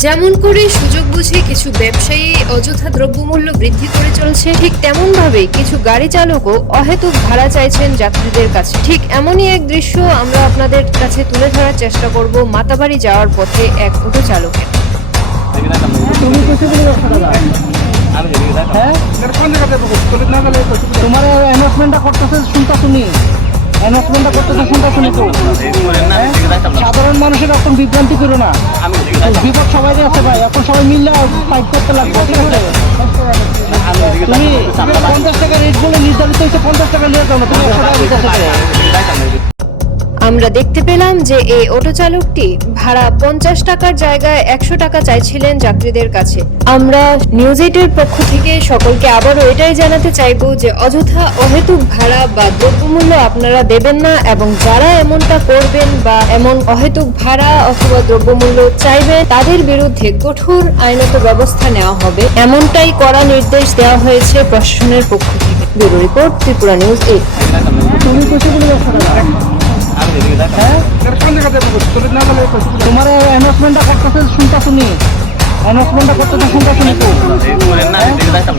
যেমন করে সুযোগ বুঝে কিছু ব্যবসায়ী অযথা দ্রব্যমূল্য বৃদ্ধি করে চলছে, ঠিক তেমন ভাবে কিছু গাড়ি চালকও অহেতুক ভাড়া চাইছেন যাত্রীদের কাছে। ঠিক এমনই এক দৃশ্য আমরা আপনাদের কাছে তুলে ধরার চেষ্টা করব মাতাবাড়ি যাওয়ার পথে এক অটো চালকের। তোমার অ্যানাউন্সমেন্টটা করতেছে শুনতা শুনি, অ্যানাউন্সমেন্টটা করতেছে শুনতা শুনি তো। সাধারণ মানুষের এখন বিভ্রান্তি করো না, বিপদ সবাই আছে ভাই, এখন সবাই মিললে ফাইট করতে লাগবে, ঠিক আছে? তুমি 50 টাকা রেট বলে নির্ধারিত হয়েছে, 50 টাকা নিয়ে যাও না, তুমি 100 টাকা দিতে চাই। আমরা দেখতে পেলাম যে এই অটো চালকটি ভাড়া 50 টাকার জায়গায় 100 টাকা চাইছিলেন যাত্রীদের কাছে। আমরা নিউজ 8-এর পক্ষ থেকে সকলকে আবারও এটাই জানাতে চাইবো যে অযথা অহেতুক ভাড়া বা দ্রব্যমূল্য আপনারা দেবেন না, এবং যারা এমনটা করবেন বা এমন অহেতুক ভাড়া অথবা দ্রব্যমূল্য চাইবেন তাদের বিরুদ্ধে কঠোর আইনত ব্যবস্থা নেওয়া হবে, এমনটাই কড়া নির্দেশ দেওয়া হয়েছে প্রশাসনের পক্ষ থেকে। Bureau report, Tripura news 8। তুমি কইছো বলে তোমার অ্যানাউন্সমেন্টটা করতেছে শুনতা শুনি, অ্যানাউন্সমেন্টটা করতেছে শুনতা শুনি তো।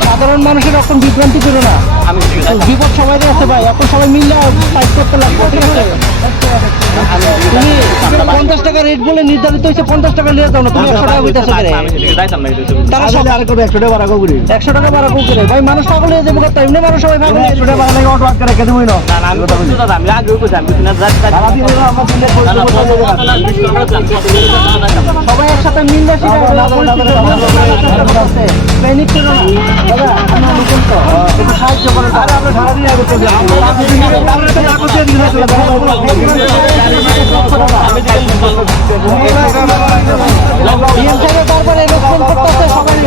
সাধারণ মানুষের এখন বিভ্রান্তি করো না, বিপদ সবাই আছে ভাই, এখন সবাই মিললে ফাইট করতে লাগবে, ঠিক আছে? তুমি 50 টাকা রেট বলে নির্ধারিত হয়েছে, 50 টাকা নিয়ে যাও না, তুমি 100 টাকা দিতেছো করে। তারা সব 100 টাকা ভাড়া করে 100 টাকা ভাড়া করে ভাই, মানুষ পাগল হয়ে যাবে কথা, এমনি মানুষ সবাই পাগল, 100 টাকা ভাড়া লাগে অটো আটকে রেখে দেবই না। সবাই একসাথে মিললে প্যানিক করো না দাদা, আমরা নতুন তো একটু সাহায্য করেন। আমরা সারাদিন আগে চলে তারপরে সবাই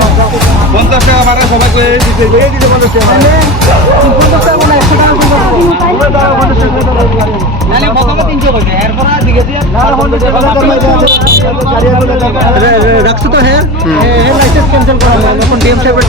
50 টাকা ভাড়া সবাই দিতে 50 টাকা 50 টাকা না 100 টাকা রাখছো তো। হ্যাঁ, লাইসেন্স ক্যান্সেল করা এখন ডিএম সাহেবের